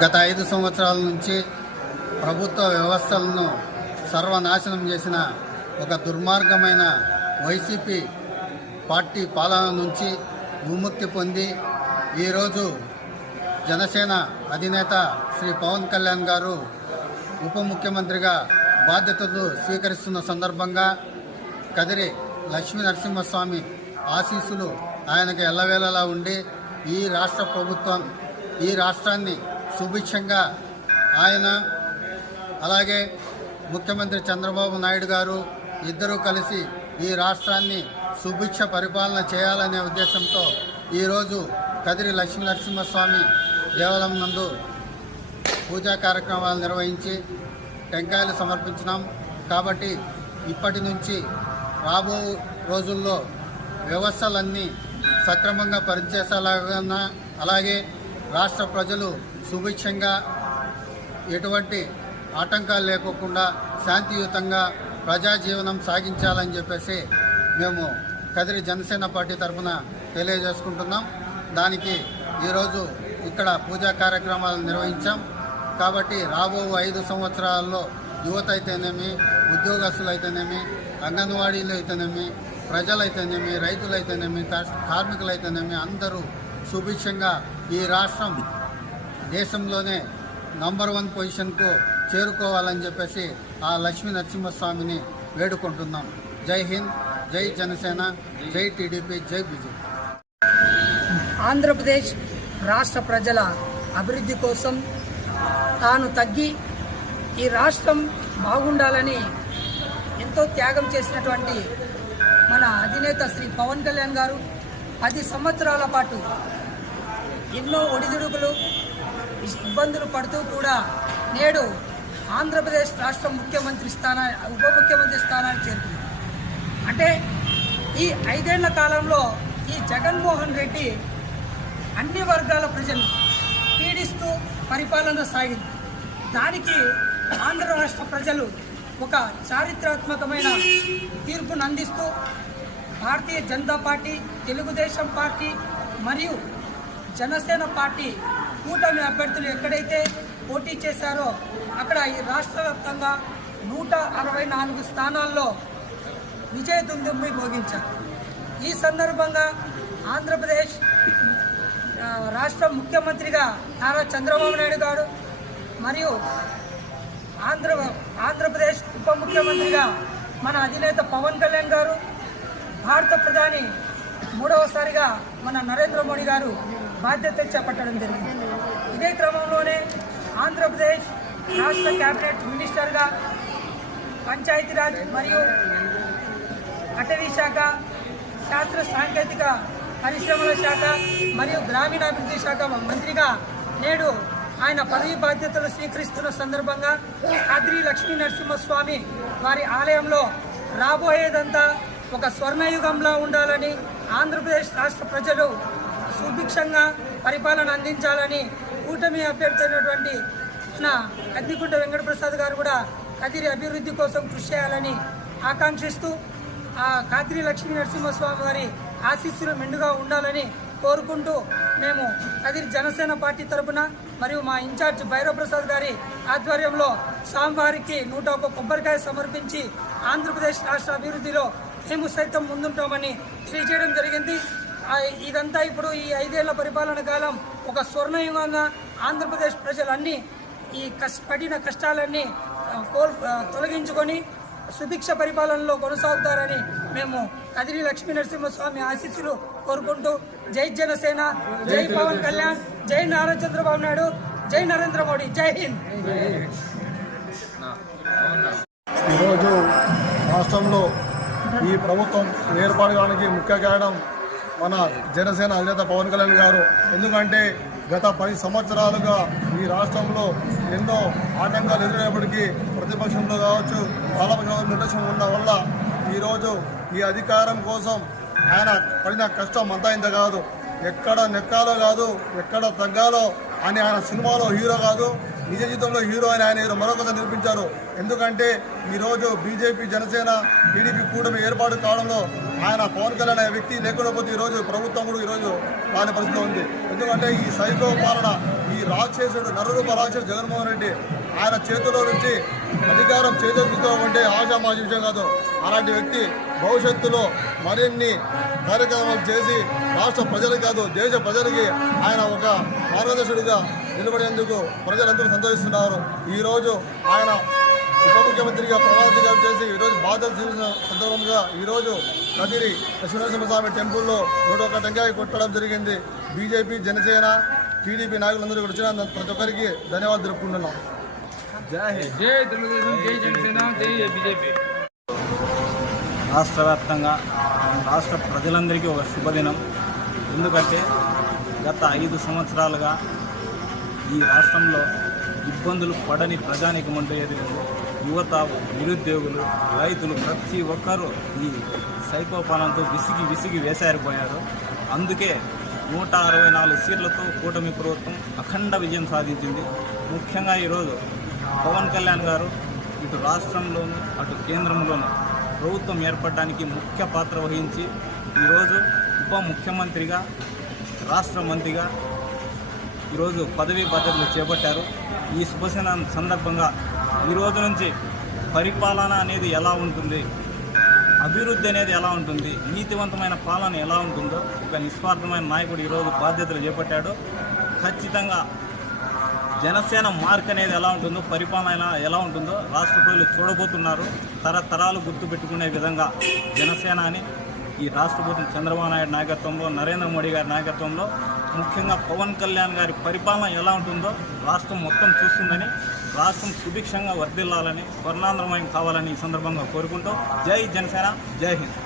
గత 5 సంవత్సరాల నుంచి ప్రభుత్వ వ్యవస్థలను సర్వనాశనం చేసిన ఒక దుర్మార్గమైన వైసీపీ పార్టీ పాలన నుంచి విముక్తి పొంది ఈరోజు జనసేన అధినేత శ్రీ పవన్ కళ్యాణ్ గారు ఉప ముఖ్యమంత్రిగా బాధ్యతలు స్వీకరిస్తున్న సందర్భంగా కదిరి లక్ష్మీ నరసింహస్వామి ఆశీస్సులు ఆయనకు ఎల్లవేళలా ఉండి ఈ రాష్ట్ర ప్రభుత్వం ఈ రాష్ట్రాన్ని సుభిక్షంగా ఆయన అలాగే ముఖ్యమంత్రి చంద్రబాబు నాయుడు గారు ఇద్దరూ కలిసి ఈ రాష్ట్రాన్ని సుభిక్ష పరిపాలన చేయాలనే ఉద్దేశంతో ఈరోజు కదిరి లక్ష్మీ నరసింహస్వామి దేవాలయం నందు పూజా కార్యక్రమాలు నిర్వహించి టెంకాయలు సమర్పించినాం. కాబట్టి ఇప్పటి నుంచి రాబో రోజుల్లో వ్యవస్థలన్నీ సక్రమంగా పనిచేసేలాగా అలాగే రాష్ట్ర ప్రజలు సుభిక్షంగా ఎటువంటి ఆటంకాలు లేకోకుండా శాంతియుతంగా ప్రజాజీవనం సాగించాలని చెప్పేసి మేము కదిరి జనసేన పార్టీ తరఫున తెలియజేసుకుంటున్నాం. దానికి ఈరోజు ఇక్కడ పూజా కార్యక్రమాలు నిర్వహించాం. కాబట్టి రాబో 5 సంవత్సరాల్లో యువత అయితేనేమి, ఉద్యోగస్తులు అయితేనేమి, అంగన్వాడీలు అయితేనేమి, ప్రజలైతేనేమి, రైతులైతేనేమి, కార్మికులైతేనేమి అందరూ సుభిక్షంగా ఈ రాష్ట్రం దేశంలోనే నంబర్ 1 పొజిషన్కు చేరుకోవాలని చెప్పేసి ఆ లక్ష్మీ నరసింహస్వామిని వేడుకుంటున్నాం. జై హింద్, జై జనసేన, జై టీడీపీ, జై బీజేపీ. ఆంధ్రప్రదేశ్ రాష్ట్ర ప్రజల అభివృద్ధి కోసం తాను తగ్గి ఈ రాష్ట్రం బాగుండాలని ఎంతో త్యాగం చేసినటువంటి మన అధినేత శ్రీ పవన్ కళ్యాణ్ గారు 10 సంవత్సరాల పాటు ఎన్నో ఒడిదుడుకులు ఇబ్బందులు పడుతూ కూడా నేడు ఆంధ్రప్రదేశ్ రాష్ట్ర ఉప ముఖ్యమంత్రి స్థానానికి చేరుకుంది. అంటే ఈ 5 ఏళ్ల కాలంలో ఈ జగన్మోహన్ రెడ్డి అన్ని వర్గాల ప్రజలు పీడిస్తూ పరిపాలన సాగింది. దానికి ఆంధ్ర రాష్ట్ర ప్రజలు ఒక చారిత్రాత్మకమైన తీర్పును అందిస్తూ భారతీయ జనతా పార్టీ, తెలుగుదేశం పార్టీ మరియు జనసేన పార్టీ కూటమి అభ్యర్థులు ఎక్కడైతే పోటీ చేశారో అక్కడ ఈ రాష్ట్ర వ్యాప్తంగా 164 స్థానాల్లో విజయదుందుభి మోగించారు. ఈ సందర్భంగా ఆంధ్రప్రదేశ్ రాష్ట్ర ముఖ్యమంత్రిగా నారా చంద్రబాబు నాయుడు గారు మరియు ఆంధ్రప్రదేశ్ ఉప ముఖ్యమంత్రిగా మన అధినేత పవన్ కళ్యాణ్ గారు, భారత ప్రధాని 3వసారిగా మన నరేంద్ర మోడీ గారు బాధ్యతలు చేపట్టడం జరిగింది. ఇదే క్రమంలోనే ఆంధ్రప్రదేశ్ రాష్ట్ర కేబినెట్ మినిస్టర్గా పంచాయతీరాజ్ మరియు అటవీ శాఖ, శాస్త్ర సాంకేతిక పరిశ్రమల శాఖ మరియు గ్రామీణాభివృద్ధి శాఖ మంత్రిగా నేడు ఆయన పదవి బాధ్యతలు స్వీకరిస్తున్న సందర్భంగా కదిరి లక్ష్మీ నరసింహస్వామి వారి ఆలయంలో రాబోయేదంతా ఒక స్వర్ణయుగంలో ఉండాలని, ఆంధ్రప్రదేశ్ రాష్ట్ర ప్రజలు సుభిక్షంగా పరిపాలన అందించాలని కూటమి అభ్యర్థి అయినటువంటి నా కద్దికుంట వెంకటప్రసాద్ గారు కూడా కదిరి అభివృద్ధి కోసం కృషి చేయాలని ఆకాంక్షిస్తూ ఆ కదిరి లక్ష్మీ నరసింహస్వామి వారి ఆశీస్సులు మెండుగా ఉండాలని కోరుకుంటూ మేము కదిరి జనసేన పార్టీ తరఫున మరియు మా ఇన్ఛార్జ్ భైరవప్రసాద్ గారి ఆధ్వర్యంలో స్వామివారికి 101 కొబ్బరికాయ సమర్పించి ఆంధ్రప్రదేశ్ రాష్ట్ర అభివృద్ధిలో మేము సైతం ముందుంటామని తెలియజేయడం జరిగింది. ఇదంతా ఇప్పుడు ఈ 5 ఏళ్ల పరిపాలన కాలం ఒక స్వర్ణయుగంగా ఆంధ్రప్రదేశ్ ప్రజలన్నీ ఈ పడిన కష్టాలన్నీ తొలగించుకొని సుభిక్ష పరిపాలనలో కొనసాగుతారని మేము కదిరి లక్ష్మీ నరసింహస్వామి ఆశీస్సులు కోరుకుంటూ జై జనసేన, జై పవన్ కళ్యాణ్, జై నారా చంద్రబాబు నాయుడు, జై నరేంద్ర మోడీ, జై హింద్. ఈరోజు రాష్ట్రంలో ఈ ప్రభుత్వం ఏర్పాటు కావడానికి ముఖ్య కారణం మన జనసేన అధినేత పవన్ కళ్యాణ్ గారు. ఎందుకంటే గత 10 సంవత్సరాలుగా ఈ రాష్ట్రంలో ఎన్నో ఆటంకాలు ఎదురైనప్పటికీ ప్రతిపక్షంలో కావచ్చు, పాలక నిర్లక్ష్యం ఉన్న వల్ల ఈరోజు ఈ అధికారం కోసం ఆయన పడిన కష్టం అంతా ఇంత కాదు. ఎక్కడ నెక్కాలో కాదు, ఎక్కడ తగ్గాలో అని ఆయన సినిమాలో హీరో కాదు, నిజ జీవితంలో హీరో అని ఆయన మరొకసారి నిరూపించారు. ఎందుకంటే ఈరోజు బీజేపీ, జనసేన, టీడీపీ కూటమి ఏర్పాటు కావడంలో ఆయన పవన్ కళ్యాణ్ అనే వ్యక్తి లేకపోతే ఈరోజు ప్రభుత్వం కూడా ఈరోజు రాని పరిస్థితిలో ఉంది. ఎందుకంటే ఈ సైకో పాలన, ఈ రాక్షసుడు నరరూప రాక్షసుడు జగన్మోహన్ రెడ్డి ఆయన చేతిలో నుంచి అధికారం చేజెత్తుకోమంటే ఆశామాషి విషయం కాదు. అలాంటి వ్యక్తి భవిష్యత్తులో మరిన్ని కార్యక్రమాలు చేసి రాష్ట్ర ప్రజలకు కాదు, దేశ ప్రజలకి ఆయన ఒక మార్గదర్శకుడిగా నిలబడేందుకు ప్రజలందరూ సంతోషిస్తున్నారు. ఈరోజు ఆయన ఉప ముఖ్యమంత్రిగా ప్రమాణ స్వీకారం చేసి ఈరోజు బాధ్యత తీసుకున్న సందర్భంగా ఈరోజు కదిరి లక్ష్మీనరసింహస్వామి టెంపుల్లో 101 టెంకాయ కొట్టడం జరిగింది. బీజేపీ, జనసేన, టీడీపీ నాయకులందరూ ఇక్కడ వచ్చిన ప్రతి ఒక్కరికి ధన్యవాదాలు తెలుపుకుంటున్నాం. జై తెలుగుదేశం, జై జనసేన, జై బీజేపీ. రాష్ట్ర వ్యాప్తంగా రాష్ట్ర ప్రజలందరికీ ఒక శుభదినం. ఎందుకంటే గత 5 సంవత్సరాలుగా ఈ రాష్ట్రంలో ఇబ్బందులు పడని ప్రజానికం అంటూ ఏది ఉంది. యువత, నిరుద్యోగులు, రైతులు ప్రతి ఒక్కరూ ఈ సైకోపాలనతో విసిగి వేసారిపోయారు. అందుకే 164 సీట్లతో కూటమి ప్రభుత్వం అఖండ విజయం సాధించింది. ముఖ్యంగా ఈరోజు పవన్ కళ్యాణ్ గారు ఇటు రాష్ట్రంలోనూ అటు కేంద్రంలోనూ ప్రభుత్వం ఏర్పడడానికి ముఖ్య పాత్ర వహించి ఈరోజు ఉప ముఖ్యమంత్రిగా, రాష్ట్ర మంత్రిగా ఈరోజు పదవీ బాధ్యతలు చేపట్టారు. ఈ శుభదిన సందర్భంగా ఈరోజు నుంచి పరిపాలన అనేది ఎలా ఉంటుంది, అభివృద్ధి అనేది ఎలా ఉంటుంది, నీతివంతమైన పాలన ఎలా ఉంటుందో ఒక నిస్వార్థమైన నాయకుడు ఈరోజు బాధ్యతలు చేపట్టాడు. ఖచ్చితంగా జనసేన మార్క్ అనేది ఎలా ఉంటుందో, పరిపాలన ఎలా ఉంటుందో రాష్ట్ర ప్రజలు చూడబోతున్నారు. తరతరాలు గుర్తుపెట్టుకునే విధంగా జనసేన అని ఈ రాష్ట్ర ప్రభుత్వం చంద్రబాబు నాయుడు నాయకత్వంలో, నరేంద్ర మోడీ గారి నాయకత్వంలో, ముఖ్యంగా పవన్ కళ్యాణ్ గారి పరిపాలన ఎలా ఉంటుందో రాష్ట్రం మొత్తం చూస్తుందని, రాష్ట్రం సుభిక్షంగా వర్ధిల్లాలని, స్వర్ణాంధ్రమయం కావాలని ఈ సందర్భంగా కోరుకుంటూ జై జనసేన, జై హింద్.